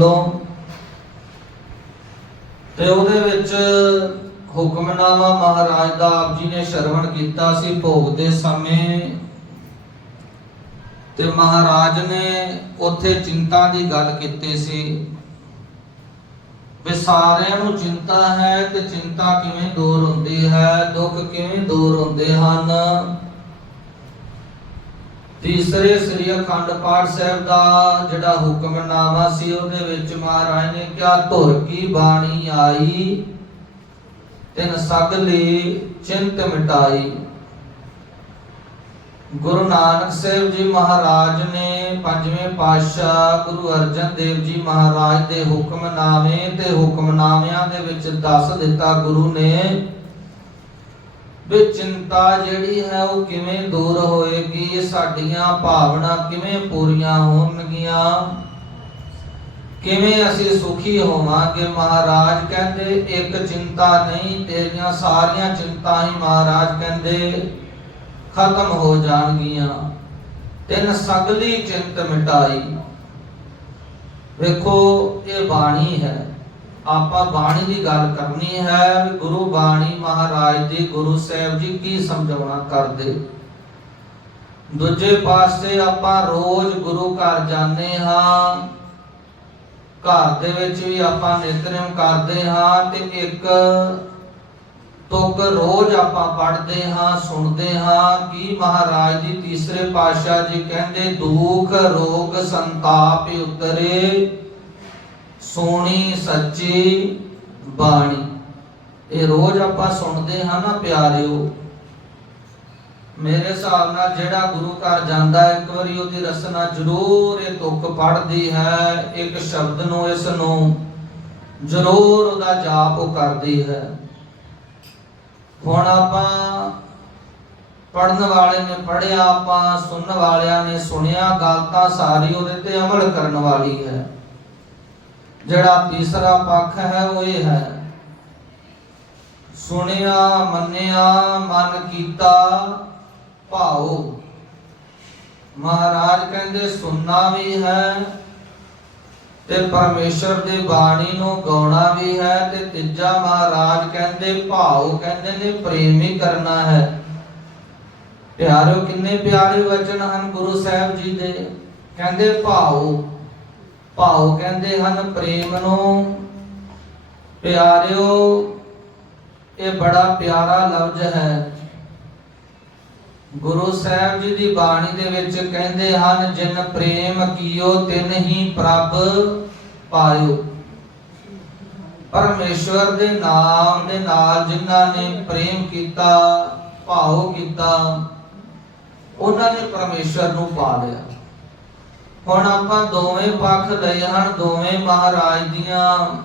ਵੱਲੋਂ ਤੇ ਉਹਦੇ ਵਿੱਚ ਹੁਕਮਨਾਮਾ ਮਹਾਰਾਜ ਦਾ ਆਪ ਜੀ ਨੇ ਸ਼ਰਵਣ ਕੀਤਾ ਸੀ ਭੋਗ ਦੇ ਸਮੇਂ। ਤੇ ਮਹਾਰਾਜ ਨੇ ਉੱਥੇ ਚਿੰਤਾ ਦੀ ਗੱਲ ਕੀਤੀ ਸੀ ਵੀ ਸਾਰਿਆਂ ਨੂੰ ਚਿੰਤਾ ਹੈ ਕਿ ਚਿੰਤਾ ਕਿਵੇਂ ਦੂਰ ਹੁੰਦੀ ਹੈ, ਦੁੱਖ ਕਿਵੇਂ ਦੂਰ ਹੁੰਦੇ ਹਨ। ਤੀਸਰੇ ਸ੍ਰੀ ਅਖੰਡ ਪਾਠ ਸਾਹਿਬ ਦਾ ਜਿਹੜਾ ਹੁਕਮਨਾਮਾ ਸੀ, ਉਹਦੇ ਵਿੱਚ ਮਹਾਰਾਜ ਨੇ ਕਿਹਾ, ਧੁਰ ਕੀ ਬਾਣੀ ਆਈ? ਤਿਨ ਸਗਲੀ ਚਿੰਤ ਮਿਟਾਈ। ਗੁਰੂ ਨਾਨਕ ਸਾਹਿਬ ਜੀ ਮਹਾਰਾਜ ਨੇ ਪੰਜਵੇਂ ਪਾਤਸ਼ਾਹ ਗੁਰੂ ਅਰਜਨ ਦੇਵ ਜੀ ਮਹਾਰਾਜ ਦੇ ਹੁਕਮਨਾਮੇ ਤੇ ਹੁਕਮਨਾਮਿਆਂ ਦੇ ਵਿੱਚ ਦੱਸ ਦਿੱਤਾ, ਗੁਰੂ ਨੇ ਵੀ ਚਿੰਤਾ ਜਿਹੜੀ ਹੈ ਉਹ ਕਿਵੇਂ ਦੂਰ ਹੋਏਗੀ? ਸਾਡੀਆਂ ਭਾਵਨਾ ਕਿਵੇਂ ਪੂਰੀਆਂ ਹੋਣਗੀਆਂ? ਕਿਵੇਂ ਅਸੀਂ ਸੁਖੀ ਹੋਵਾਂਗੇ? ਮਹਾਰਾਜ ਕਹਿੰਦੇ, ਇੱਕ ਚਿੰਤਾ ਨਹੀਂ, ਤੇਰੀਆਂ ਸਾਰੀਆਂ ਚਿੰਤਾ ਹੀ ਮਹਾਰਾਜ ਕਹਿੰਦੇ ਖਤਮ ਹੋ ਜਾਣਗੀਆਂ। ਤਿੰਨ ਸਗਲੀ ਚਿੰਤ ਮਿਟਾਈ। ਵੇਖੋ, ਇਹ ਬਾਣੀ ਹੈ। ਆਪਾਂ ਬਾਣੀ ਦੀ ਗੱਲ ਕਰਨੀ ਹੈ ਵੀ ਗੁਰੂ ਬਾਣੀ ਮਹਾਰਾਜ ਦੀ, ਗੁਰੂ ਸਾਹਿਬ ਜੀ ਕੀ ਸਮਝਾਉਣਾ ਕਰਦੇ? ਦੂਜੇ ਪਾਸੇ ਆਪਾਂ ਰੋਜ਼ ਗੁਰੂ ਘਰ ਜਾਂਦੇ ਹਾਂ, ਘਰ ਦੇ ਵਿੱਚ ਵੀ ਆਪਾਂ ਨਿਤਨੇਮ ਕਰਦੇ ਹਾਂ ਤੇ ਇੱਕ ਤੁਕ ਰੋਜ਼ ਆਪਾਂ ਪੜ੍ਹਦੇ ਹਾਂ, ਸੁਣਦੇ ਹਾਂ ਕਿ ਮਹਾਰਾਜ ਜੀ ਤੀਸਰੇ ਪਾਤਸ਼ਾਹ ਜੀ ਕਹਿੰਦੇ, ਦੁੱਖ, ਰੋਗ ਸੰਤਾਪ ਉਤਰੇ। ਸੋਣੀ, ਸੱਚੀ, ਬਾਣੀ। ਇਹ ਰੋਜ਼ ਆਪਾਂ ਸੁਣਦੇ ਹਾਂ ਨਾ, ਪਿਆਰਿਓ। ਮੇਰੇ ਹਿਸਾਬ ਨਾਲ ਜਿਹੜਾ ਗੁਰੂ ਘਰ ਜਾਂਦਾ, ਇੱਕ ਵਾਰੀ ਉਹਦੀ ਰਸਨਾ ਜ਼ਰੂਰ ਇਹ ਤੁਕ ਪੜ੍ਹਦੀ ਹੈ, ਇੱਕ ਸ਼ਬਦ ਨੂੰ, ਇਸ ਨੂੰ ਜ਼ਰੂਰ ਉਹਦਾ ਜਾਪ ਉਹ ਕਰਦੀ ਹੈ। ਹੁਣ ਆਪਾਂ ਪੜਨ ਵਾਲੇ ਨੇ ਪੜਿਆ ਆਪਾਂ ਸੁਣਨ ਵਾਲਿਆਂ ਨੇ ਸੁਣਿਆ ਗੱਲ ਤਾਂ ਸਾਰੀ ਉਹਦੇ ਤੇ ਅਮਲ ਕਰਨ ਵਾਲੀ ਹੈ। ਜਿਹੜਾ ਤੀਸਰਾ ਪੱਖ ਹੈ ਉਹ ਇਹ ਹੈ। ਸੁਣਿਆ, ਮੰਨਿਆ, ਮਨ ਕੀਤਾ, ਭਾਉ। ਮਹਾਰਾਜ ਕਹਿੰਦੇ, ਸੁਣਨਾ ਵੀ ਹੈ ਤੇ ਪਰਮੇਸ਼ਰ ਦੀ ਬਾਣੀ ਨੂੰ ਗਾਉਣਾ ਵੀ ਹੈ ਤੇ ਤੀਜਾ ਮਹਾਰਾਜ ਕਹਿੰਦੇ, ਭਾਉ ਕਹਿੰਦੇ ਨੇ, ਪ੍ਰੇਮ ਹੀ ਕਰਨਾ ਹੈ। ਪਿਆਰਿਓ, ਕਿੰਨੇ ਪਿਆਰੇ ਵਚਨ ਹਨ ਗੁਰੂ ਸਾਹਿਬ ਜੀ ਦੇ। ਕਹਿੰਦੇ, ਭਾਉ। ਭਾਉ ਕਹਿੰਦੇ ਹਨ ਪ੍ਰੇਮ ਨੂੰ। ਪਿਆਰਿਓ, ਇਹ ਬੜਾ ਪਿਆਰਾ ਲਫ਼ਜ਼ ਹੈ। ਗੁਰੂ ਸਾਹਿਬ ਜੀ ਦੀ ਬਾਣੀ ਦੇ ਵਿੱਚ ਕਹਿੰਦੇ ਹਨ, ਜਿਨ ਪ੍ਰੇਮ ਕੀਓ, ਤਿਨ ਹੀ ਪ੍ਰਭ ਪਾਇਓ। ਪਰਮੇਸ਼ਵਰ ਦੇ ਨਾਮ ਦੇ ਨਾਲ ਜਿਨ੍ਹਾਂ ਨੇ ਪ੍ਰੇਮ ਕੀਤਾ, ਭਾਉ ਕੀਤਾ, ਉਹਨਾਂ ਨੇ ਪਰਮੇਸ਼ਵਰ ਨੂੰ ਪਾ ਲਿਆ। ਹੁਣ ਆਪਾਂ ਦੋਵੇਂ ਪੱਖ ਲਏ ਹਨ, ਦੋਵੇਂ ਮਹਾਰਾਜ ਦੀਆਂ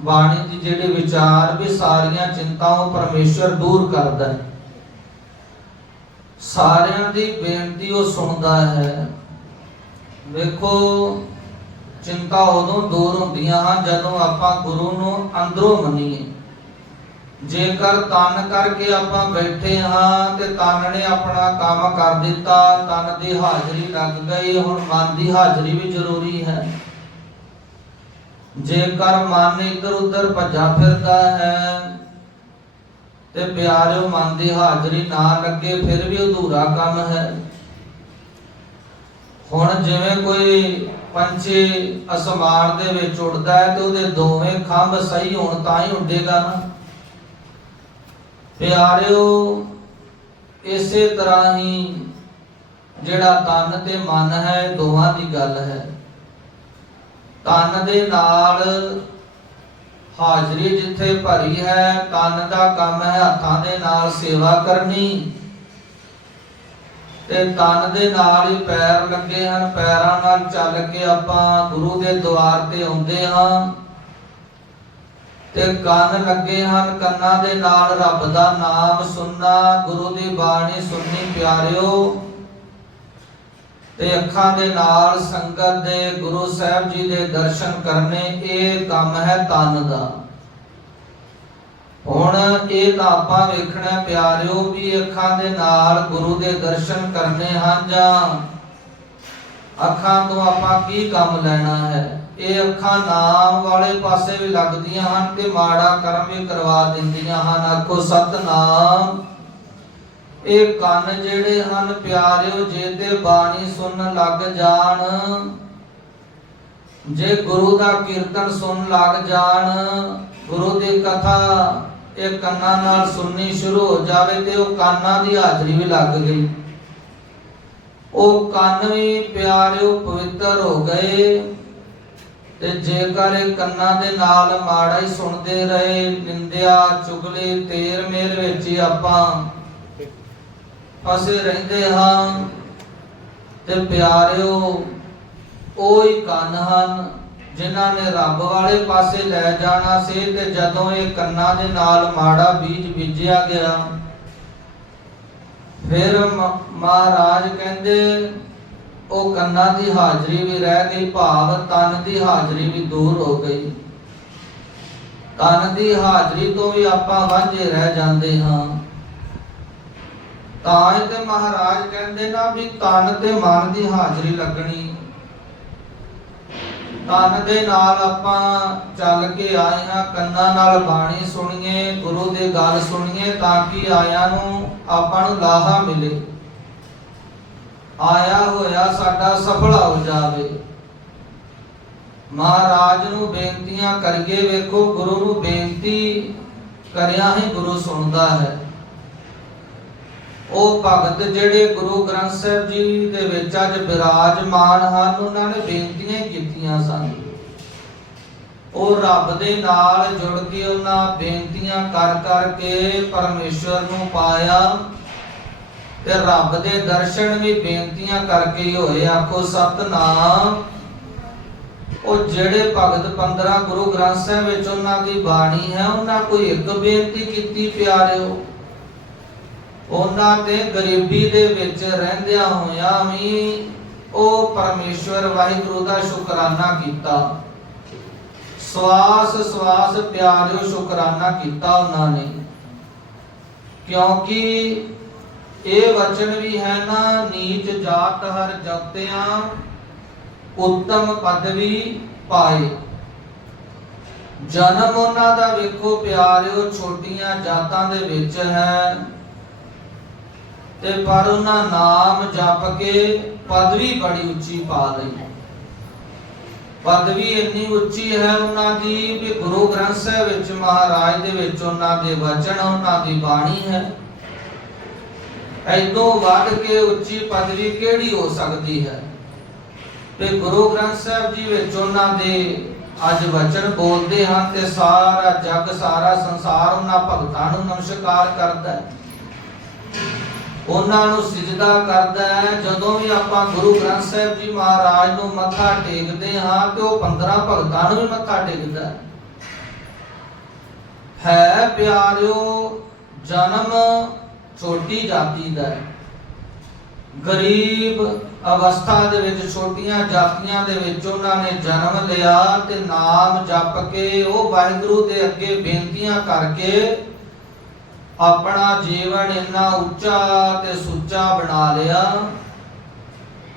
ਬਾਣੀ ਦੀ ਜਿਹੜੇ ਵਿਚਾਰ ਵੀ ਸਾਰੀਆਂ ਚਿੰਤਾਵਾਂ ਪਰਮੇਸ਼ਵਰ ਦੂਰ ਕਰਦਾ ਹੈ। ਸਾਰਿਆਂ ਦੀ ਬੇਨਤੀ ਉਹ ਸੁਣਦਾ ਹੈ। ਵੇਖੋ, ਚਿੰਤਾ ਉਦੋਂ ਦੂਰ ਹੁੰਦੀਆਂ ਹਨ ਜਦੋਂ ਆਪਾਂ ਗੁਰੂ ਨੂੰ ਅੰਦਰੋਂ ਮੰਨੀਏ। ਜੇਕਰ ਤਨ ਕਰਕੇ ਆਪਾਂ ਬੈਠੇ ਹਾਂ ਤੇ ਤਨ ਨੇ ਆਪਣਾ ਕੰਮ ਕਰ ਦਿੱਤਾ, ਤਨ ਦੀ ਹਾਜ਼ਰੀ ਲੱਗ ਗਈ, ਹੁਣ ਮਨ ਦੀ ਹਾਜ਼ਰੀ ਵੀ ਜ਼ਰੂਰੀ ਹੈ। ਜੇਕਰ ਮਨ ਇੱਧਰ ਉੱਧਰ ਭੱਜਾ ਫਿਰਦਾ ਹੈ ਤੇ ਪਿਆਰਿਓ, ਮਨ ਦੀ ਹਾਜ਼ਰੀ ਨਾ ਲੱਗੇ, ਫਿਰ ਵੀ ਅਧੂਰਾ ਕੰਮ ਹੈ। ਹੁਣ ਜਿਵੇਂ ਕੋਈ ਪੰਛੀ ਅਸਮਾਨ ਦੇ ਵਿੱਚ ਉੱਡਦਾ ਹੈ ਤੇ ਉਹਦੇ ਦੋਵੇਂ ਖੰਭ ਸਹੀ ਹੋਣ ਤਾਂ ਹੀ ਉੱਡੇਗਾ ਨਾ। ਪਿਆਰਿਓ, ਇਸੇ ਤਰ੍ਹਾਂ ਹੀ ਜਿਹੜਾ ਤਨ ਤੇ ਮਨ ਹੈ ਦੋਹਾਂ ਦੀ ਗੱਲ ਹੈ। ਤਨ ਦੇ ਨਾਲ ਹਾਜ਼ਰੀ ਜਿੱਥੇ ਭਰੀ ਹੈ, ਤਨ ਦਾ ਕੰਮ ਹੈ ਹੱਥਾਂ ਦੇ ਨਾਲ ਸੇਵਾ ਕਰਨੀ। ਤੇ ਤਨ ਦੇ ਨਾਲ ਹੀ ਪੈਰ ਲੱਗੇ ਹਨ, ਪੈਰਾਂ ਨਾਲ ਚੱਲ ਕੇ ਆਪਾਂ ਗੁਰੂ ਦੇ ਦੁਆਰ ਤੇ ਆਉਂਦੇ ਹਾਂ। ਤੇ ਕੰਨ ਲੱਗੇ ਹਨ ਕੰਨਾਂ ਦੇ ਨਾਲ ਰੱਬ ਦਾ ਨਾਮ ਸੁਣਨਾ, ਗੁਰੂ ਦੀ ਬਾਣੀ ਸੁਣਨੀ ਪਿਆਰਿਓ। ਤੇ ਅੱਖਾਂ ਦੇ ਨਾਲ ਸੰਗਤ ਦੇ ਗੁਰੂ ਸਾਹਿਬ ਜੀ ਦੇ ਦਰਸ਼ਨ ਕਰਨੇ, ਇਹ ਕੰਮ ਹੈ ਤਨ ਦਾ। ਹੁਣ ਇਹ ਤਾਂ ਆਪਾਂ ਵੇਖਣਾ ਪਿਆਰਿਓ ਵੀ ਅੱਖਾਂ ਦੇ ਨਾਲ ਗੁਰੂ ਦੇ ਦਰਸ਼ਨ ਕਰਨੇ ਹਨ ਜਾਂ ਅੱਖਾਂ ਤੋਂ ਆਪਾਂ ਕੀ ਕੰਮ ਲੈਣਾ ਹੈ? ਇਹ ਅੱਖਾਂ ਨਾਮ ਵਾਲੇ ਪਾਸੇ ਵੀ ਲੱਗਦੀਆਂ ਹਨ ਤੇ ਮਾੜਾ ਕਰਮ ਵੀ ਕਰਵਾ ਦਿੰਦੀਆਂ ਹਨ। ਆਖੋ, ਸਤਨਾਮ। ਇਹ ਕੰਨ ਜਿਹੜੇ ਹਨ, ਪਿਆਰਿਓ, ਜੇ ਤੇ ਬਾਣੀ ਸੁਣਨ ਲੱਗ ਜਾਣ। ਜੇ ਗੁਰੂ ਦਾ ਕੀਰਤਨ ਸੁਣਨ ਲੱਗ ਜਾਣ, ਗੁਰੂ ਦੀ ਕਥਾ ਇਹ ਕੰਨਾਂ ਨਾਲ ਸੁਣਨੀ ਸ਼ੁਰੂ ਹੋ ਜਾਵੇ ਤੇ ਉਹ ਕੰਨਾਂ ਦੀ ਹਾਜ਼ਰੀ ਵੀ ਲੱਗ ਗਈ। ਉਹ ਕੰਨ ਵੀ ਪਿਆਰਿਓ ਪਵਿੱਤਰ ਹੋ ਗਏ ਤੇ ਜੇਕਰ ਇਹ ਕੰਨਾਂ ਦੇ ਨਾਲ ਮਾੜਾ ਹੀ ਸੁਣਦੇ ਰਹੇ, ਨਿੰਦਿਆ, ਚੁਗਲੇ, ਤੇਰ ਮੇਰ ਵਿੱਚ ਹੀ ਆਪਾਂ ਫਸੇ ਰਹਿੰਦੇ ਹਾਂ ਤੇ ਪਿਆਰਿਓ, ਉਹ ਹੀ ਕੰਨ ਹਨ ਜਿਨ੍ਹਾਂ ਨੇ ਰੱਬ ਵਾਲੇ ਪਾਸੇ ਲੈ ਜਾਣਾ ਸੀ ਤੇ ਜਦੋਂ ਇਹ ਕੰਨਾਂ ਦੇ ਨਾਲ ਮਾੜਾ ਬੀਜ ਬੀਜਿਆ ਗਿਆ ਫਿਰ ਮ- ਮਹਾਰਾਜ ਕਹਿੰਦੇ, ਉਹ ਕੰਨਾਂ ਦੀ ਹਾਜ਼ਰੀ ਵੀ ਰਹਿ ਗਈ, ਭਾਵ ਤਨ ਦੀ ਹਾਜ਼ਰੀ ਵੀ ਦੂਰ ਹੋ ਗਈ। ਤਨ ਦੀ ਹਾਜ਼ਰੀ ਤੋਂ ਵੀ ਆਪਾਂ ਵਾਂਝੇ ਰਹਿ ਜਾਂਦੇ ਹਾਂ। ਤਾਂ ਇਹ ਤੇ ਮਹਾਰਾਜ ਕਹਿੰਦੇ ਨਾ ਵੀ ਤਨ ਤੇ ਮਨ ਦੀ ਹਾਜ਼ਰੀ ਲੱਗਣੀ। ਤਨ ਦੇ ਨਾਲ ਆਪਾਂ ਚੱਲ ਕੇ ਆਏ ਹਾਂ, ਕੰਨਾਂ ਨਾਲ ਬਾਣੀ ਸੁਣੀਏ, ਗੁਰੂ ਦੀ ਗੱਲ ਸੁਣੀਏ ਤਾਂ ਕਿ ਆਇਆਂ ਨੂੰ ਆਪਾਂ ਨੂੰ ਲਾਹਾ ਮਿਲੇ। ਆਇਆ ਹੋਇਆ ਸਾਡਾ ਸਫਲ ਹੋ ਜਾਵੇ। ਮਹਾਰਾਜ ਨੂੰ ਬੇਨਤੀਆਂ ਕਰਕੇ ਵੇਖੋ, ਗੁਰੂ ਨੂੰ ਬੇਨਤੀ ਕਰਿਆ ਹੀ ਗੁਰੂ ਸੁਣਦਾ ਹੈ। ਉਹ ਭਗਤ ਜਿਹੜੇ ਗੁਰੂ ਗ੍ਰੰਥ ਸਾਹਿਬ ਜੀ ਦੇ ਵਿੱਚ ਅੱਜ ਬਿਰਾਜਮਾਨ ਹਨ, ਉਹਨਾਂ ਨੇ ਬੇਨਤੀਆਂ ਕੀਤੀਆਂ ਸਨ। ਉਹ ਰੱਬ ਦੇ ਨਾਲ ਜੁੜ ਕੇ ਉਹਨਾਂ ਬੇਨਤੀਆਂ ਕਰ ਕਰਕੇ ਪਰਮੇਸ਼ਵਰ ਨੂੰ ਪਾਇਆ ਤੇ ਰੱਬ ਦੇ ਦਰਸ਼ਨ ਵੀ ਬੇਨਤੀਆਂ ਕਰਕੇ ਹੀ ਹੋਏ। ਆਖੋ, ਸਤਨਾਮ। ਉਹ ਜਿਹੜੇ ਭਗਤ 15 ਗੁਰੂ ਗ੍ਰੰਥ ਸਾਹਿਬ ਵਿੱਚ ਉਹਨਾਂ ਦੀ ਬਾਣੀ ਹੈ, ਉਹਨਾਂ ਕੋਈ ਇੱਕ ਬੇਨਤੀ ਕੀਤੀ ਪਿਆਰਿਓ? ਉਹਨਾਂ ਤੇ ਗਰੀਬੀ ਦੇ ਵਿੱਚ ਰਹਿੰਦਿਆਂ ਹੋਇਆਂ ਵੀ ਉਹ ਪਰਮੇਸ਼ਵਰ ਵਾਹਿਗੁਰੂ ਦਾ ਸ਼ੁਕਰਾਨਾ ਕੀਤਾ। ਸਵਾਸ ਸਵਾਸ ਪਿਆਰਿਓ, ਸ਼ੁਕਰਾਨਾ ਕੀਤਾ ਉਹਨਾਂ ਨੇ। ਕਿਉਂਕਿ ਇਹ ਵਚਨ ਵੀ ਹੈ ਨਾ, ਨੀਚ ਜਾਤ ਹਰ ਜਗਤਿਆਂ ਉੱਤਮ ਪਦਵੀ ਪਾਏ। ਜਨਮ ਉਹਨਾਂ ਦਾ ਵੇਖੋ ਪਿਆਰਿਓ, ਛੋਟੀਆਂ ਜਾਤਾਂ ਦੇ ਵਿੱਚ ਹੈ। ਤੇ ਪਰ ਉਹਨਾਂ ਨਾਮ ਜਪ ਕੇ ਪਦਵੀ ਬੜੀ ਉੱਚੀ ਪਾ ਲਈ। ਪਦਵੀ ਇੰਨੀ ਉੱਚੀ ਹੈ ਉਹਨਾਂ ਦੀ ਵੀ ਗੁਰੂ ਗ੍ਰੰਥ ਸਾਹਿਬ ਵਿੱਚ, ਮਹਾਰਾਜ ਦੇ ਵਿੱਚ ਉਹਨਾਂ ਦੇ ਵਚਨ, ਉਹਨਾਂ ਦੀ ਬਾਣੀ ਹੈ। ਐਦੋਂ ਵੱਧ ਕੇ ਉੱਚੀ ਪਦਵੀ ਕਿਹੜੀ ਹੋ ਸਕਦੀ ਹੈ? ਤੇ ਗੁਰੂ ਗ੍ਰੰਥ ਸਾਹਿਬ ਜੀ ਵਿੱਚ ਉਹਨਾਂ ਦੇ ਅੱਜ ਵਚਨ ਬੋਲਦੇ ਹਨ ਤੇ ਸਾਰਾ ਜਗ, ਸਾਰਾ ਸੰਸਾਰ ਉਹਨਾਂ ਭਗਤਾਂ ਨੂੰ ਨਮਸਕਾਰ ਕਰਦਾ ਹੈ। ਉਹਨਾਂ ਨੂੰ ਸਜਦਾ ਕਰਦਾ ਹੈ। ਜਦੋਂ ਵੀ ਆਪਾਂ ਗੁਰੂ ਗ੍ਰੰਥ ਸਾਹਿਬ ਜੀ ਮਹਾਰਾਜ ਨੂੰ ਮੱਥਾ ਟੇਕਦੇ ਹਾਂ ਤੇ ਉਹ 15 ਭਗਤਾਂ ਨੂੰ ਵੀ ਮੱਥਾ ਟੇਕਦਾ ਹੈ। ਹੈ ਪਿਆਰਿਓ, ਜਨਮ ਛੋਟੀ ਜਾਤੀ ਦਾ ਹੈ। ਗਰੀਬ ਅਵਸਥਾ ਦੇ ਵਿੱਚ, ਛੋਟੀਆਂ ਜਾਤੀਆਂ ਦੇ ਵਿੱਚ ਉਹਨਾਂ ਨੇ ਜਨਮ ਲਿਆ ਤੇ ਨਾਮ ਜਪ ਕੇ ਉਹ ਵਾਹਿਗੁਰੂ ਦੇ ਅੱਗੇ ਬੇਨਤੀਆਂ ਕਰਕੇ ਆਪਣਾ ਜੀਵਨ ਇੰਨਾ ਉੱਚਾ ਤੇ ਸੁੱਚਾ ਬਣਾ ਲਿਆ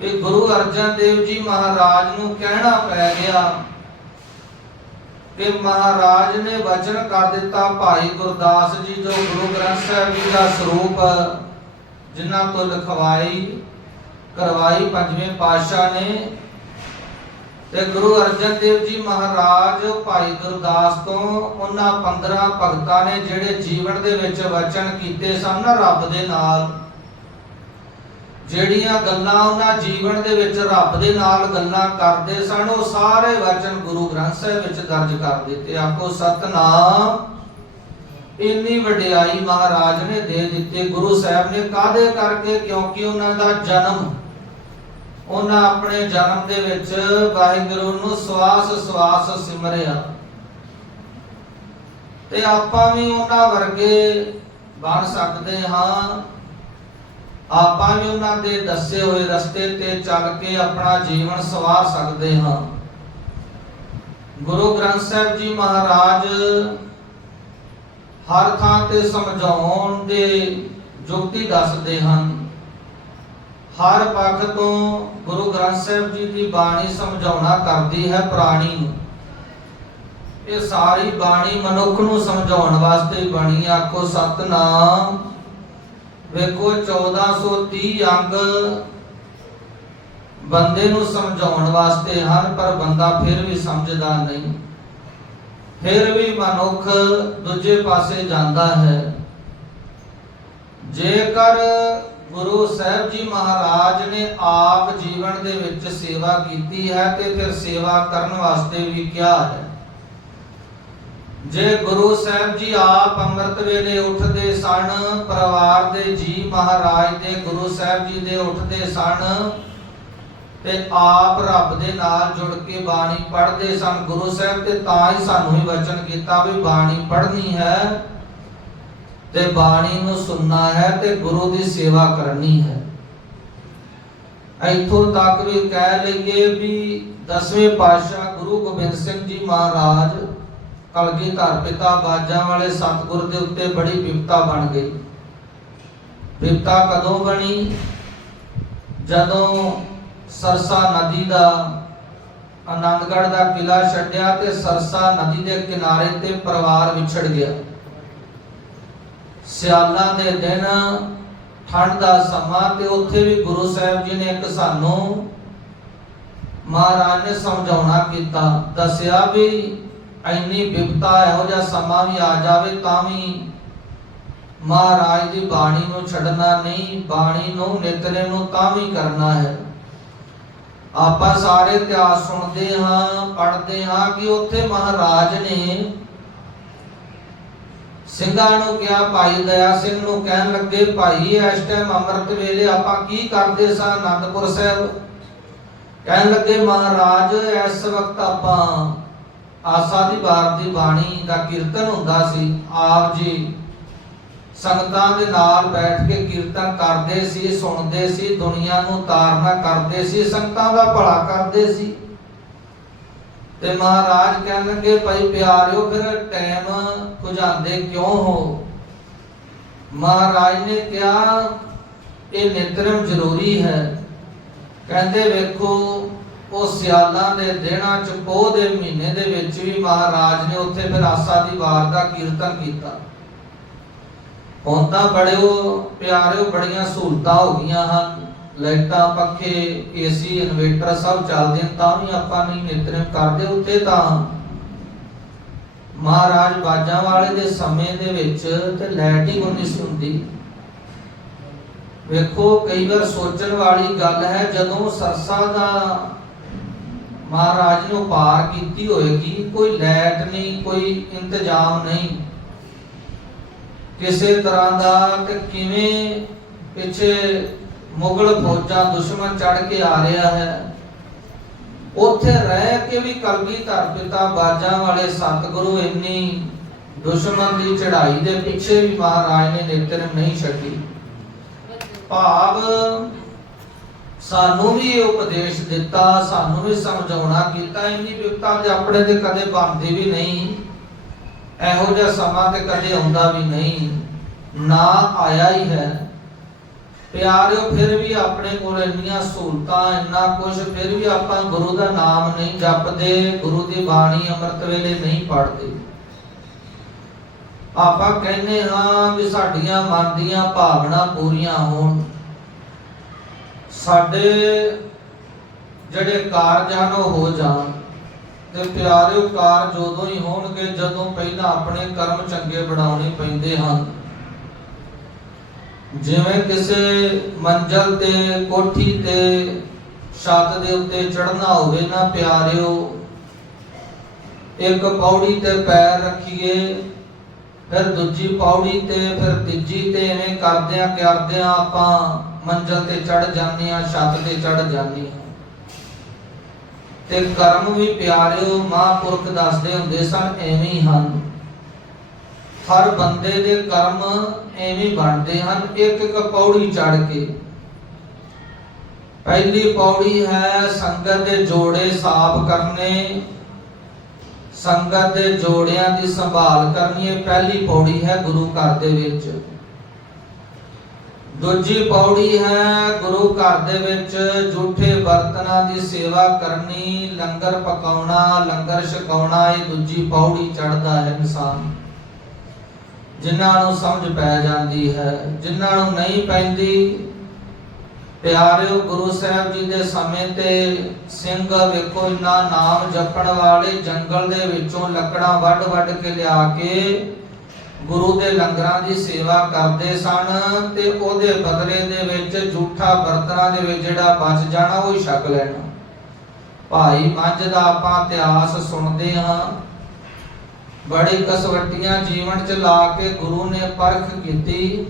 ਕਿ ਗੁਰੂ ਅਰਜਨ ਦੇਵ ਜੀ ਮਹਾਰਾਜ ਨੂੰ ਕਹਿਣਾ ਪੈ ਗਿਆ ਕਿ ਮਹਾਰਾਜ ਨੇ ਵਚਨ ਕਰ ਦਿੱਤਾ ਭਾਈ ਗੁਰਦਾਸ ਜੀ ਜੋ ਗੁਰੂ ਗ੍ਰੰਥ ਸਾਹਿਬ ਜੀ ਦਾ ਸਰੂਪ ਜਿਨ੍ਹਾਂ ਤੋਂ ਲਿਖਵਾਈ ਕਰਵਾਈ ਪੰਜਵੇਂ ਪਾਤਸ਼ਾਹ ਨੇ ਤੇ ਗੁਰੂ ਅਰਜਨ ਦੇਵ ਜੀ ਮਹਾਰਾਜ ਭਾਈ ਗੁਰਦਾਸ ਤੋਂ ਉਹਨਾਂ 15 ਭਗਤਾਂ ਨੇ ਜਿਹੜੇ ਜੀਵਨ ਦੇ ਵਿੱਚ ਵਚਨ ਕੀਤੇ ਸਨ ਰੱਬ ਦੇ ਨਾਲ। ਜਿਹੜੀਆਂ ਗੱਲਾਂ ਉਹਨਾਂ ਜੀਵਨ ਦੇ ਵਿੱਚ ਰੱਬ ਦੇ ਨਾਲ ਗੱਲਾਂ ਕਰਦੇ ਸਨ, ਉਹ ਸਾਰੇ ਵਚਨ ਗੁਰੂ ਗ੍ਰੰਥ ਸਾਹਿਬ ਵਿੱਚ ਦਰਜ ਕਰ ਦਿੱਤੇ। ਆਖੋ, ਸਤਨਾਮ। ਇੰਨੀ ਵਡਿਆਈ ਮਹਾਰਾਜ ਨੇ ਦੇ ਦਿੱਤੀ। ਗੁਰੂ ਸਾਹਿਬ ਨੇ ਕਾਦੇ ਕਰਕੇ? ਕਿਉਂਕਿ ਉਹਨਾਂ ਦਾ ਜਨਮ ਉਹਨਾਂ ਆਪਣੇ ਜਨਮ ਦੇ ਵਿੱਚ ਵਾਹਿਗੁਰੂ ਨੂੰ ਸਵਾਸ ਸਵਾਸ ਸਿਮਰਿਆ। ਤੇ ਆਪਾਂ ਵੀ ਉਹਨਾਂ ਵਰਗੇ ਬਣ ਸਕਦੇ ਹਾਂ। ਆਪਾਂ ਵੀ ਉਹਨਾਂ ਦੇ ਦੱਸੇ ਹੋਏ ਰਸਤੇ ਤੇ ਚੱਲ ਕੇ ਆਪਣਾ ਜੀਵਨ ਸਵਾਰ ਸਕਦੇ ਹਾਂ। ਗੁਰੂ ਗ੍ਰੰਥ ਸਾਹਿਬ ਜੀ ਮਹਾਰਾਜ ਹਰ ਥਾਂ ਤੇ ਸਮਝਾਉਣ ਦੇ ਜੁਗਤੀ ਦੱਸਦੇ ਹਨ। ਹਰ ਪੱਖ ਤੋਂ ਗੁਰੂ ਗ੍ਰੰਥ ਸਾਹਿਬ ਜੀ ਦੀ ਬਾਣੀ ਸਮਝਾਉਣਾ ਕਰਦੀ ਹੈ ਪ੍ਰਾਣੀ ਨੂੰ। ਇਹ ਸਾਰੀ ਬਾਣੀ ਮਨੁੱਖ ਨੂੰ ਸਮਝਾਉਣ ਵਾਸਤੇ ਬਣੀ ਆਖੋ, ਸਤਨਾਮ। ਵੇਖੋ 1430 ਅੰਗ ਬੰਦੇ ਨੂੰ ਸਮਝਾਉਣ ਵਾਸਤੇ ਹਨ, ਪਰ ਬੰਦਾ ਫਿਰ ਵੀ ਸਮਝਦਾ ਨਹੀਂ। ਫਿਰ ਵੀ ਮਨੁੱਖ ਦੂਜੇ ਪਾਸੇ ਜਾਂਦਾ ਹੈ। ਜੇਕਰ ਗੁਰੂ ਸਾਹਿਬ ਜੀ ਮਹਾਰਾਜ ਨੇ ਆਪ ਜੀਵਨ ਦੇ ਵਿੱਚ ਸੇਵਾ ਕੀਤੀ ਹੈ ਤੇ ਫਿਰ ਸੇਵਾ ਕਰਨ ਵਾਸਤੇ ਵੀ ਕਿਹਾ ਹੈ। ਜੇ ਗੁਰੂ ਸਾਹਿਬ ਜੀ ਆਪ ਅੰਮ੍ਰਿਤ ਵੇਲੇ ਉੱਠਦੇ ਸਨ, ਪਰਿਵਾਰ ਦੇ ਜੀ ਮਹਾਰਾਜ ਦੇ ਗੁਰੂ ਸਾਹਿਬ ਜੀ ਦੇ ਉੱਠਦੇ ਸਨ ਤੇ ਆਪ ਰੱਬ ਦੇ ਨਾਲ ਜੁੜ ਕੇ ਬਾਣੀ ਪੜ੍ਹਦੇ ਸਨ, ਗੁਰੂ ਸਾਹਿਬ ਤੇ ਤਾਂ ਹੀ ਸਾਨੂੰ ਹੀ ਵਚਨ ਕੀਤਾ ਵੀ ਬਾਣੀ ਪੜ੍ਹਨੀ ਹੈ। ਤੇ ਬਾਣੀ ਨੂੰ ਸੁਣਨਾ ਹੈ ਤੇ ਗੁਰੂ ਦੀ ਸੇਵਾ ਕਰਨੀ ਹੈ। ਇੱਥੋਂ ਤੱਕ ਵੀ ਕਹਿ ਲਈਏ ਵੀ ਦਸਵੇਂ ਪਾਤਸ਼ਾਹ ਗੁਰੂ ਗੋਬਿੰਦ ਸਿੰਘ ਜੀ ਮਹਾਰਾਜ ਕਲਗੀਧਰ ਪਿਤਾ ਬਾਜਾਂ ਵਾਲੇ ਸਤਿਗੁਰ ਦੇ ਉੱਤੇ ਬੜੀ ਵਿਪਤਾ ਬਣ ਗਈ। ਵਿਪਤਾ ਕਦੋਂ ਬਣੀ? ਜਦੋਂ ਸਰਸਾ ਨਦੀ ਦਾ ਆਨੰਦਗੜ੍ਹ ਦਾ ਕਿਲਾ ਛੱਡਿਆ ਤੇ ਸਰਸਾ ਨਦੀ ਦੇ ਕਿਨਾਰੇ ਤੇ ਪਰਿਵਾਰ ਵਿਛੜ ਗਿਆ। ਸਿਆਲਾਂ ਦੇ ਦਿਨ ਠੰਡ ਦਾ ਸਮਾਂ ਤੇ ਉੱਥੇ ਵੀ ਗੁਰੂ ਸਾਹਿਬ ਜੀ ਨੇ ਇੱਕ ਸਾਨੂੰ ਮਹਾਰਾਜ ਨੇ ਸਮਝਾਉਣਾ ਕੀਤਾ, ਦੱਸਿਆ ਵੀ ਇੰਨੀ ਵਿਪਤਾ ਇਹੋ ਜਿਹਾ ਸਮਾਂ ਵੀ ਆ ਜਾਵੇ ਤਾਂ ਵੀ ਮਹਾਰਾਜ ਦੀ ਬਾਣੀ ਨੂੰ ਛੱਡਣਾ ਨਹੀਂ, ਬਾਣੀ ਨੂੰ, ਨਿਤਰੇ ਨੂੰ ਤਾਂ ਵੀ ਕਰਨਾ ਹੈ। ਆਪਾਂ ਸਾਰੇ ਇਤਿਹਾਸ ਸੁਣਦੇ ਹਾਂ, ਪੜ੍ਹਦੇ ਹਾਂ ਕਿ ਉੱਥੇ ਮਹਾਰਾਜ ਨੇ ਸਿੰਘਾਂ ਨੂੰ ਕਿਹਾ ਭਾਈ ਦਇਆ ਸਿੰਘ ਨੂੰ ਕਹਿਣ ਲੱਗੇ, ਭਾਈ, ਇਸ ਟਾਈਮ ਅੰਮ੍ਰਿਤ ਵੇਲੇ ਆਪਾਂ ਕੀ ਕਰਦੇ ਸਾਂ ਆਨੰਦਪੁਰ ਸਾਹਿਬ? ਕਹਿਣ ਲੱਗੇ, ਮਹਾਰਾਜ, ਇਸ ਵਕਤ ਆਪਾਂ ਆਸਾ ਦੀ ਵਾਰ ਦੀ ਬਾਣੀ ਦਾ ਕੀਰਤਨ ਹੁੰਦਾ ਸੀ। ਆਪ ਜੀ ਸੰਗਤਾਂ ਦੇ ਨਾਲ ਬੈਠ ਕੇ ਕੀਰਤਨ ਕਰਦੇ ਸੀ, ਸੁਣਦੇ ਸੀ, ਦੁਨੀਆ ਨੂੰ ਤਾਰਨਾ ਕਰਦੇ ਸੀ, ਸੰਗਤਾਂ ਦਾ ਭਲਾ ਕਰਦੇ ਸੀ। ਤੇ ਮਹਾਰਾਜ ਕਹਿਣਗੇ, ਭਾਈ ਪਿਆਰਿਓ, ਫਿਰ ਟਾਈਮ ਖੁਜਾਉਂਦੇ ਕਿਉਂ ਹੋ? ਮਹਾਰਾਜ ਨੇ ਕਿਹਾ, ਇਹ ਨਿਤਰਮ ਜ਼ਰੂਰੀ ਹੈ। ਕਹਿੰਦੇ ਵੇਖੋ, ਉਹ ਸਿਆਲਾਂ ਦੇ ਦਿਨਾਂ ਚ, ਪੋਹ ਦੇ ਮਹੀਨੇ ਦੇ ਵਿੱਚ ਵੀ ਮਹਾਰਾਜ ਨੇ ਉੱਥੇ ਫਿਰ ਆਸਾ ਦੀ ਵਾਰ ਦਾ ਕੀਰਤਨ ਕੀਤਾ। ਹੁਣ ਤਾਂ ਬੜਿਓ ਪਿਆਰਿਓ, ਬੜੀਆਂ ਸਹੂਲਤਾਂ ਹੋ ਗਈਆਂ ਹਨ। ਲਾਈਟਾਂ, ਪੱਖੇ, ਏਸੀ, ਇਨਵੇਟਰ ਸਭ ਚੱਲਦੇ ਨੇ ਤਾਂ ਵੀ ਆਪਾਂ ਨਹੀਂ ਨਿਤਨੇਮ ਕਰਦੇ ਉੱਤੇ ਤਾਂ। ਮਹਾਰਾਜ ਬਾਜਾਂ ਵਾਲੇ ਦੇ ਸਮੇਂ ਦੇ ਵਿੱਚ ਤੇ ਲਾਈਟ ਹੀ ਕੋਈ ਨਹੀਂ ਹੁੰਦੀ। ਵੇਖੋ, ਕਈ ਵਾਰ ਸੋਚਣ ਵਾਲੀ ਗੱਲ ਹੈ, ਜਦੋਂ ਸਰਸਾ ਦਾ ਮਹਾਰਾਜ ਨੂੰ ਪਾਰ ਕੀਤੀ ਹੋਏਗੀ, ਕੋਈ ਲਾਈਟ ਨਹੀਂ, ਕੋਈ ਇੰਤਜ਼ਾਮ ਨਹੀਂ। ਕਿਸੇ ਤਰ੍ਹਾਂ ਦਾ ਕਿ ਕਿਵੇਂ ਪਿੱਛੇ ਮੁਗਲ ਫੌਜਾਂ ਦੁਸ਼ਮਣ ਚੜ ਕੇ ਆ ਰਿਹਾ ਹੈ। ਉੱਥੇ ਰਹਿ ਕੇ ਵੀ ਕਲਗੀ ਧਰ ਪਿਤਾ ਬਾਜਾਂ ਵਾਲੇ ਸਤਿਗੁਰੂ ਇੰਨੀ ਦੁਸ਼ਮਣ ਦੀ ਚੜ੍ਹਾਈ ਦੇ ਪਿੱਛੇ ਵੀ ਮਹਾਰਾਜ ਨੇ ਨਿਤਨੇਮ ਨਹੀਂ ਛੱਡੀ। ਭਾਵ ਸਾਨੂੰ ਵੀ ਉਪਦੇਸ਼ ਦਿੱਤਾ, ਸਾਨੂੰ ਵੀ ਸਮਝਾਉਣਾ ਕੀਤਾ, ਇੰਨੀ ਵਿਪਤਾ ਤੇ ਆਪਣੇ ਤੇ ਕਦੇ ਬਣਦੀ ਵੀ ਨਹੀਂ। ਇਹੋ ਜਿਹਾ ਸਮਾਂ ਤੇ ਕਦੇ ਆਉਂਦਾ ਵੀ ਨਹੀਂ। ਨਾ ਆਇਆ ਹੀ ਹੈ। ਪਿਆਰਿਓ, ਫਿਰ ਵੀ ਆਪਣੇ ਕੋਲ ਇੰਨੀਆਂ ਸਹੂਲਤਾਂ, ਇੰਨਾ ਕੁਝ ਫਿਰ ਵੀ ਆਪਾਂ ਗੁਰੂ ਦਾ ਨਾਮ ਨਹੀਂ ਜਪਦੇ, ਗੁਰੂ ਦੀ ਬਾਣੀ ਅੰਮ੍ਰਿਤ ਵੇਲੇ ਨਹੀਂ ਪੜ੍ਹਦੇ। ਆਪਾਂ ਕਹਿੰਦੇ ਹਾਂ ਵੀ ਸਾਡੀਆਂ ਮਨ ਦੀਆਂ ਭਾਵਨਾ ਪੂਰੀਆਂ ਹੋਣ। ਸਾਡੇ ਜਿਹੜੇ ਕਾਰਜ ਹਨ, ਉਹ ਹੋ ਜਾਣ। ਤੇ ਪਿਆਰਿਓ, ਕਾਰਜ ਉਦੋਂ ਹੀ ਹੋਣਗੇ ਜਦੋਂ ਪਹਿਲਾਂ ਆਪਣੇ ਕਰਮ ਚੰਗੇ ਬਣਾਉਣੇ ਪੈਂਦੇ ਹਨ। ਜਿਵੇਂ ਕਿਸੇ ਮੰਜ਼ਲ ਤੇ, ਕੋਠੀ ਤੇ, ਛੱਤ ਦੇ ਉੱਤੇ ਚੜਨਾ ਹੋਵੇ ਨਾ ਪਿਆਰਿਓ, ਇੱਕ ਪੌੜੀ ਤੇ ਪੈਰ ਰੱਖੀਏ, ਫਿਰ ਦੂਜੀ ਪੌੜੀ ਤੇ, ਫਿਰ ਤੀਜੀ ਤੇ, ਐਵੇਂ ਕਰਦਿਆਂ ਕਰਦਿਆਂ ਆਪਾਂ ਮੰਜ਼ਲ ਤੇ ਚੜ ਜਾਂਦੇ ਆ ਛੱਤ ਤੇ ਚੜ ਜਾਂਦੇ ਆ ਤੇ ਕਰਮ ਵੀ ਪਿਆਰਿਓ, ਮਹਾਂਪੁਰਖ ਦੱਸਦੇ ਹੁੰਦੇ ਸਨ, ਐਵੇਂ ਹੀ ਹਨ। ਹਰ ਬੰਦੇ ਦੇ ਕਰਮ ਐਵੇਂ ਬਣਦੇ ਹਨ, ਇੱਕ ਇੱਕ ਪੌੜੀ ਚੜ ਕੇ। ਪਹਿਲੀ ਪੌੜੀ ਹੈ ਸੰਗਤ ਦੇ ਜੋੜੇ ਸਾਫ਼ ਕਰਨੇ। ਸੰਗਤ ਦੇ ਜੋੜਿਆਂ ਦੀ ਸੰਭਾਲ ਕਰਨੀ, ਇਹ ਪਹਿਲੀ ਪੌੜੀ ਹੈ ਗੁਰੂ ਘਰ ਦੇ ਵਿੱਚ। ਦੂਜੀ ਪੌੜੀ ਹੈ ਗੁਰੂ ਘਰ ਦੇ ਵਿੱਚ ਝੂਠੇ ਬਰਤਨਾਂ ਦੀ ਸੇਵਾ ਕਰਨੀ, ਲੰਗਰ ਪਕਾਉਣਾ, ਲੰਗਰ ਛਕਾਉਣਾ, ਇਹ ਦੂਜੀ ਪੌੜੀ ਚੜਦਾ ਹੈ ਇਨਸਾਨ। ਜਿਨ੍ਹਾਂ ਨੂੰ ਸਮਝ ਪੈ ਜਾਂਦੀ ਹੈ, ਜਿਨ੍ਹਾਂ ਨੂੰ ਨਹੀਂ ਪੈਂਦੀ, ਪਿਆਰਿਓ ਗੁਰੂ ਸਾਹਿਬ ਜੀ ਦੇ ਸਮੇਂ ਤੇ ਸਿੰਘ ਵੇਖੋ ਇਨਾ ਨਾਮ ਜਪਣ ਵਾਲੇ ਜੰਗਲ ਦੇ ਵਿੱਚੋਂ ਲੱਕੜਾਂ ਵੱਢ ਵੱਢ ਕੇ ਲਿਆ ਕੇ ਗੁਰੂ ਦੇ ਲੰਗਰਾਂ ਦੀ ਸੇਵਾ ਕਰਦੇ ਸਨ ਤੇ ਉਹਦੇ ਬਦਲੇ ਦੇ ਵਿੱਚ ਝੂਠਾ ਬਰਤਨਾਂ ਦੇ ਵਿੱਚ ਜਿਹੜਾ ਬਚ ਜਾਣਾ ਉਹ ਹੀ ਛਕ ਲੈਣਾ। ਭਾਈ ਮੱਝ ਦਾ ਆਪਾਂ ਇਤਿਹਾਸ ਸੁਣਦੇ ਹਾਂ। ਬੜੀ ਕਸਵੱਟੀਆਂ ਜੀਵਨ ਚ ਲਾ ਕੇ ਗੁਰੂ ਨੇ ਪਰਖ ਕੀਤੀ।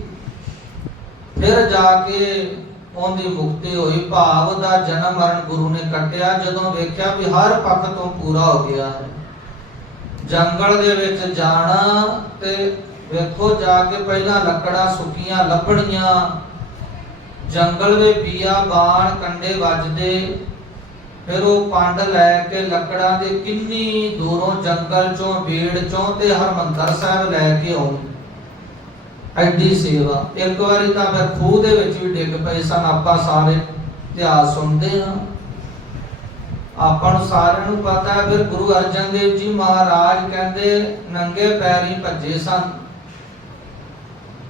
ਫਿਰ ਜਾ ਕੇ ਉਹਦੀ ਮੁਕਤੀ ਹੋਈ। ਭਾਵ ਦਾ ਜਨਮ ਮਰਨ ਗੁਰੂ ਨੇ ਕੱਟਿਆ। ਜਦੋਂ ਵੇਖਿਆ ਵੀ ਹਰ ਪੱਖ ਤੋਂ ਪੂਰਾ ਹੋ ਗਿਆ ਹੈ। ਜੰਗਲ ਦੇ ਵਿੱਚ ਜਾਣਾ ਤੇ ਵੇਖੋ ਜਾ ਕੇ ਪਹਿਲਾਂ ਲੱਕੜਾਂ ਸੁੱਕੀਆਂ, ਲੱਭਣੀਆਂ। ਜੰਗਲ ਵਿੱਚ ਬੀਆ, ਬਾਣ, ਕੰਡੇ ਵੱਜਦੇ। ਫਿਰ ਉਹ ਪੰਡ ਲੈ ਕੇ ਲੱਕੜਾਂ ਦੇ ਕਿੰਨੀ ਦੂਰੋਂ ਜੰਗਲ ਚੋਂ, ਬੀੜ ਚੋਂ ਤੇ ਹਰਮੰਦਰ ਸਾਹਿਬ ਲੈ ਕੇ ਆਉਣੀ। ਐਡੀ ਸੇਵਾ। ਇੱਕ ਵਾਰੀ ਤਾਂ ਫਿਰ ਖੂਹ ਦੇ ਵਿੱਚ ਵੀ ਡਿੱਗ ਪਏ ਸਨ। ਆਪਾਂ ਸਾਰੇ ਇਤਿਹਾਸ ਸੁਣਦੇ ਹਾਂ। ਆਪਾਂ ਨੂੰ ਸਾਰਿਆਂ ਨੂੰ ਪਤਾ ਹੈ ਫਿਰ ਗੁਰੂ ਅਰਜਨ ਦੇਵ ਜੀ ਮਹਾਰਾਜ ਕਹਿੰਦੇ, ਨੰਗੇ ਪੈਰੀ ਭੱਜੇ ਸਨ।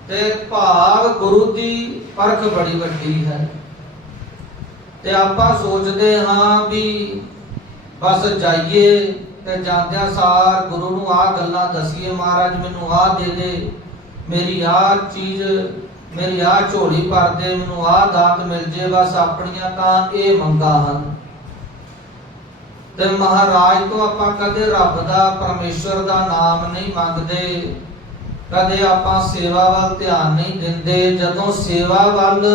ਤੇ ਭਾਵ ਗੁਰੂ ਦੀ ਪਰਖ ਬੜੀ ਵੱਡੀ ਹੈ। ਤੇ ਆਪਾਂ ਸੋਚਦੇ ਹਾਂ ਵੀ ਬਸ ਜਾਈਏ ਤੇ ਜਾਂਦਿਆਂ ਸਾਰ ਗੁਰੂ ਨੂੰ ਆਹ ਗੱਲਾਂ ਦਸੀਏ, ਮਹਾਰਾਜ ਮੈਨੂੰ ਆਹ ਦੇ ਦੇ, ਮੇਰੀ ਆਹ ਚੀਜ਼, ਮੇਰੀ ਆਹ ਝੋਲੀ ਭਰ ਦੇ, ਮੈਨੂੰ ਆਹ ਦਾਤ ਮਿਲ ਜੇ, ਬਸ ਆਪਣੀਆਂ ਤਾਂ ਇਹ ਮੰਗਾਂ ਹਨ। ਤੇ ਮਹਾਰਾਜ ਤੋਂ ਆਪਾਂ ਕਦੇ ਰੱਬ ਦਾ, ਪਰਮੇਸ਼ਵਰ ਦਾ ਨਾਮ ਨਹੀਂ ਮੰਗਦੇ, ਕਦੇ ਆਪਾਂ ਸੇਵਾ ਵੱਲ ਧਿਆਨ ਨਹੀਂ ਦਿੰਦੇ, ਜਦੋਂ ਸੇਵਾ ਵੱਲ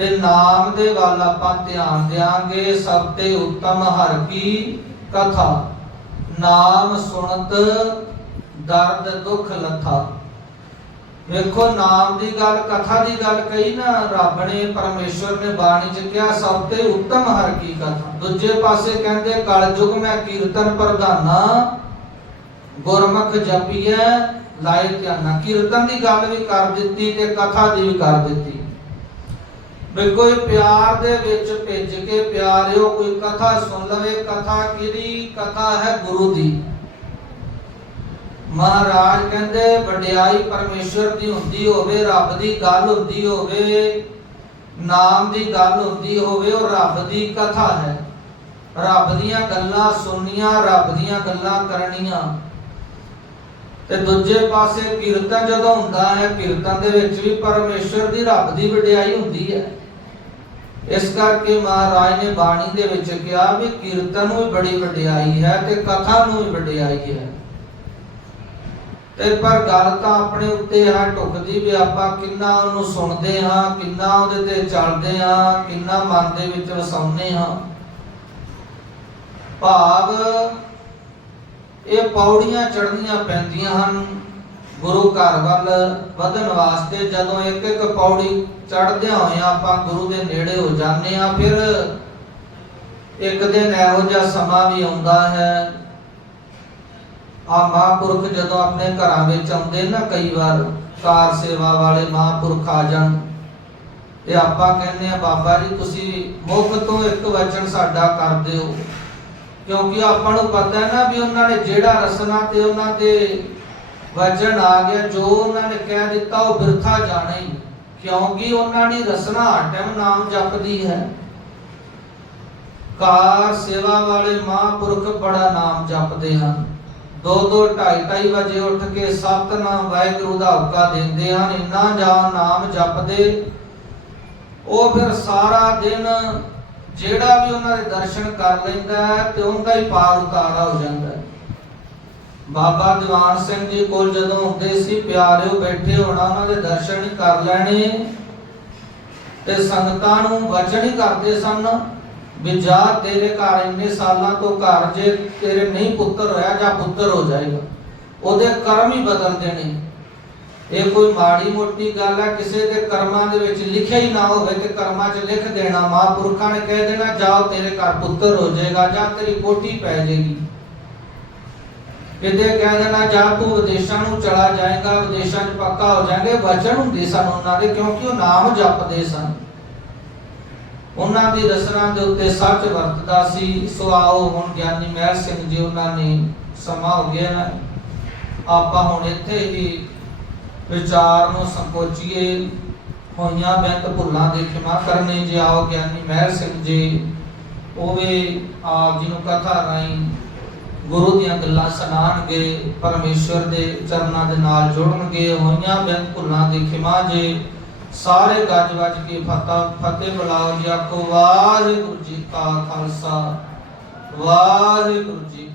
ਤੇ ਨਾਮ ਦੇ ਵੱਲ ਆਪਾਂ ਧਿਆਨ ਦਿਆਂਗੇ, ਸਭ ਤੇ ਉੱਤਮ ਹਰ ਕੀ ਕਥਾ। ਨਾਮ ਸੁਣਤ, ਦਰਦ ਦੁੱਖ ਲੱਥਾ। ਵੇਖੋ, ਨਾਮ ਦੀ ਗੱਲ, ਕਥਾ ਦੀ ਗੱਲ ਕਹੀ ਨਾ, ਰੱਬ ਨੇ, ਪਰਮੇਸ਼ਵਰ ਨੇ ਬਾਣੀ ਚ ਕਿਹਾ, ਸਭ ਤੇ ਉੱਤਮ ਹਰ ਕੀ ਕਥਾ। ਦੂਜੇ ਪਾਸੇ ਕਹਿੰਦੇ ਕਲਯੁਗ ਮੈਂ ਕੀਰਤਨ ਪ੍ਰਧਾਨਾ, ਗੁਰਮੁਖ ਜਪੀਐ, ਲਾਇ ਧਿਆਨਾ। ਕੀਰਤਨ ਦੀ ਗੱਲ ਵੀ ਕਰ ਦਿੱਤੀ ਤੇ ਕਥਾ ਦੀ ਵੀ ਕਰ ਦਿੱਤੀ। ਵੀ ਕੋਈ ਪਿਆਰ ਦੇ ਵਿੱਚ ਭਿੱਜ ਕੇ ਪਿਆਰਿਓ, ਕੋਈ ਕਥਾ ਸੁਣ ਲਵੇ, ਕਥਾ ਕਿਹਦੀ? ਕਥਾ ਹੈ ਗੁਰੂ ਦੀ। ਮਹਾਰਾਜ ਕਹਿੰਦੇ, ਵਡਿਆਈ ਪਰਮੇਸ਼ਵਰ ਦੀ ਹੁੰਦੀ ਹੋਵੇ, ਰੱਬ ਦੀ ਗੱਲ ਹੁੰਦੀ ਹੋਵੇ, ਨਾਮ ਦੀ ਗੱਲ ਹੁੰਦੀ ਹੋਵੇ, ਉਹ ਰੱਬ ਦੀ ਕਥਾ ਹੈ। ਰੱਬ ਦੀਆਂ ਗੱਲਾਂ ਸੁਣਨੀਆਂ, ਰੱਬ ਦੀਆਂ ਗੱਲਾਂ ਕਰਨੀਆਂ। ਤੇ ਦੂਜੇ ਪਾਸੇ ਕੀਰਤਨ ਜਦੋਂ ਹੁੰਦਾ ਹੈ, ਕੀਰਤਨ ਦੇ ਵਿੱਚ ਵੀ ਪਰਮੇਸ਼ਵਰ ਦੀ, ਰੱਬ ਦੀ ਵਡਿਆਈ ਹੁੰਦੀ ਹੈ। ਇਸ ਕਰਕੇ ਮਹਾਰਾਜ ਨੇ ਬਾਣੀ ਦੇ ਵਿੱਚ ਕਿਹਾ ਵੀ ਕੀਰਤਨ ਨੂੰ ਬੜੀ ਵਡਿਆਈ ਹੈ ਤੇ ਕਥਾ ਨੂੰ ਵੀ ਵਡਿਆਈ ਹੈ। ਤੇ ਪਰ ਗੱਲ ਤਾਂ ਆਪਣੇ ਉੱਤੇ ਹੈ ਟੁਕਦੀ ਵੀ ਆਪਾਂ ਕਿੰਨਾ ਉਹਨੂੰ ਸੁਣਦੇ ਹਾਂ, ਕਿੰਨਾ ਉਹਦੇ ਤੇ ਚੱਲਦੇ ਹਾਂ, ਕਿੰਨਾ ਮਨ ਦੇ ਵਿੱਚ ਵਸਾਉਂਦੇ ਹਾਂ। ਭਾਵ ਇਹ ਪੌੜੀਆਂ ਚੜ੍ਹਨੀਆਂ ਪੈਂਦੀਆਂ ਹਨ ਗੁਰੂ ਘਰ ਵੱਲ ਵਧਣ ਵਾਸਤੇ ਜਦੋਂ ਇੱਕ ਇੱਕ ਪੌੜੀ ਚੜ੍ਹਦਿਆਂ ਹੋਇਆਂ ਆਪਾਂ ਗੁਰੂ ਦੇ ਨੇੜੇ ਹੋ ਜਾਂਦੇ ਆ ਫਿਰ ਇੱਕ ਦਿਨ ਇਹੋ ਜਿਹਾ ਸਮਾਂ ਵੀ ਆਉਂਦਾ ਹੈ। ਆ ਮਹਾਂਪੁਰਖ ਜਦੋਂ ਆਪਣੇ ਘਰਾਂ ਵਿੱਚ ਆਉਂਦੇ ਨਾ ਕਈ ਵਾਰ, ਕਾਰ ਸੇਵਾ ਵਾਲੇ ਮਹਾਂਪੁਰਖ ਆ ਜਾਣ, ਤੇ ਆਪਾਂ ਕਹਿੰਦੇ ਆ ਬਾਬਾ ਜੀ, ਤੁਸੀਂ ਮੁਖ ਤੋਂ ਇੱਕ ਵਚਨ ਸਾਡਾ ਕਰ ਦਿਓ। ਕਿਉਂਕਿ ਆਪਾਂ ਨੂੰ ਪਤਾ ਹੈ ਨਾ ਵੀ ਉਹਨਾਂ ਨੇ ਜਿਹੜਾ ਰਸਨਾ ਤੇ ਉਹਨਾਂ ਦੇ ਵਚਨ ਆ ਗਿਆ, ਜੋ ਉਹਨਾਂ ਨੇ ਕਹਿ ਦਿੱਤਾ ਉਹ ਬਿਰਥਾ ਜਾਣਾ ਹੀ। ਕਿਉਂਕਿ ਉਹਨਾਂ ਦੀ ਰਸਨਾ ਹਟਮ ਨਾਮ ਜਪਦੀ ਹੈ। ਕਾਰ ਸੇਵਾ ਵਾਲੇ ਮਹਾਂਪੁਰਖ ਬੜਾ ਨਾਮ ਜਪਦੇ ਹਨ। ਦੋ ਦੋ ਢਾਈ ਢਾਈ ਵਜੇ ਉੱਠ ਕੇ ਸਤਨਾਮ ਵਾਹਿਗੁਰੂ ਦਾ ਹੁਕਾ ਦਿੰਦੇ ਹਨ। ਇੰਨਾ ਜਾ ਨਾਮ ਜਪਦੇ, ਉਹ ਫਿਰ ਸਾਰਾ ਦਿਨ ਜਿਹੜਾ ਵੀ ਉਹਨਾਂ ਦੇ ਦਰਸ਼ਨ ਕਰ ਲੈਂਦਾ ਹੈ ਤੇ ਉਹਦਾ ਹੀ ਪਾਰ ਉਤਾਰਾ ਹੋ ਜਾਂਦਾ ਹੈ। ਬਾਬਾ ਦੀਵਾਨ ਸਿੰਘ ਜੀ ਕੋਲ ਜਦੋਂ ਹੁੰਦੇ ਸੀ, ਪਿਆਰਿਓ ਬੈਠੇ ਹੋਣਾ, ਉਹਨਾਂ ਦੇ ਦਰਸ਼ਨ ਹੀ ਕਰ ਲੈਣੇ। ਤੇ ਸੰਗਤਾਂ ਨੂੰ ਵਚਨ ਹੀ ਕਰਦੇ ਸਨ ਵੀ ਜਾ ਤੇਰੇ ਘਰ ਇੰਨੇ ਸਾਲਾਂ ਤੋਂ ਘਰ ਜੇ ਤੇਰੇ ਨਹੀਂ ਪੁੱਤਰ ਹੋਇਆ ਜਾਂ ਪੁੱਤਰ ਹੋ ਜਾਏਗਾ, ਉਹਦੇ ਕਰਮ ਹੀ ਬਦਲ ਦੇਣੇ। ਇਹ ਕੋਈ ਮਾੜੀ ਮੋਟੀ ਗੱਲ ਹੈ, ਕਿਸੇ ਦੇ ਕਰਮਾਂ ਦੇ ਵਿੱਚ ਲਿਖਿਆ ਹੀ ਨਾ ਹੋਵੇ ਤੇ ਕਰਮਾਂ 'ਚ ਲਿਖ ਦੇਣਾ। ਮਹਾਂਪੁਰਖਾਂ ਨੇ ਕਹਿ ਦੇਣਾ ਜਾਓ ਤੇਰੇ ਘਰ ਪੁੱਤਰ ਹੋ ਜਾਏਗਾ ਜਾਂ ਤੇਰੀ ਕੋਠੀ ਪੈ ਜਾਏਗੀ। ਕਿਤੇ ਕਹਿ ਦੇਣਾ ਜਾਂ ਤੂੰ ਵਿਦੇਸ਼ਾਂ ਨੂੰ ਚਲਾ ਜਾਏਗਾ, ਵਿਦੇਸ਼ਾਂ 'ਚ ਪੱਕਾ ਹੋ ਜਾਏਗੇ, ਵਚਨ ਹੁੰਦੇ ਸਨ ਉਹਨਾਂ ਦੇ, ਕਿਉਂਕਿ ਉਹ ਨਾਮ ਜਪਦੇ ਸਨ। ਉਹਨਾਂ ਦੀ ਰਸਨਾ ਦੇ ਉੱਤੇ ਸੱਚ ਵਰਤਦਾ ਸੀ, ਸੋ ਆਓ ਹੁਣ ਗਿਆਨੀ ਮਹਿਰ ਸਿੰਘ ਜੀ, ਉਹਨਾਂ ਨੇ ਸਮਾਂ ਹੋ ਗਿਆ ਆਪਾਂ ਹੁਣ ਇੱਥੇ ਹੀ ਵਿਚਾਰ ਨੂੰ ਸੰਕੋਚੀਏ, ਹੋਈਆਂ ਬੈਂਕ ਭੁੱਲਾਂ ਦੀ ਖਿਮਾ ਕਰਨੀ, ਜੇ ਆਓ ਗਿਆਨੀ ਮਹਿਰ ਸਿੰਘ ਜੀ, ਉਹ ਵੀ ਆਪ ਜੀ ਨੂੰ ਕਥਾ ਰਾਹੀਂ ਗੁਰੂ ਦੀਆਂ ਗੱਲਾਂ ਸੁਣਾਉਣਗੇ, ਪਰਮੇਸ਼ਵਰ ਦੇ ਚਰਨਾਂ ਦੇ ਨਾਲ ਜੁੜਨਗੇ, ਹੋਈਆਂ ਬਿਨ ਭੁੱਲਾਂ ਦੀ ਖਿਮਾ ਜੇ। ਸਾਰੇ ਗੱਜ ਵੱਜ ਕੇ ਫਤਿਹ ਫਤਿਹ ਬੁਲਾਓ ਜੀ ਆਖੋ, ਵਾਹਿਗੁਰੂ ਜੀ ਕਾ ਖਾਲਸਾ, ਵਾਹਿਗੁਰੂ ਜੀ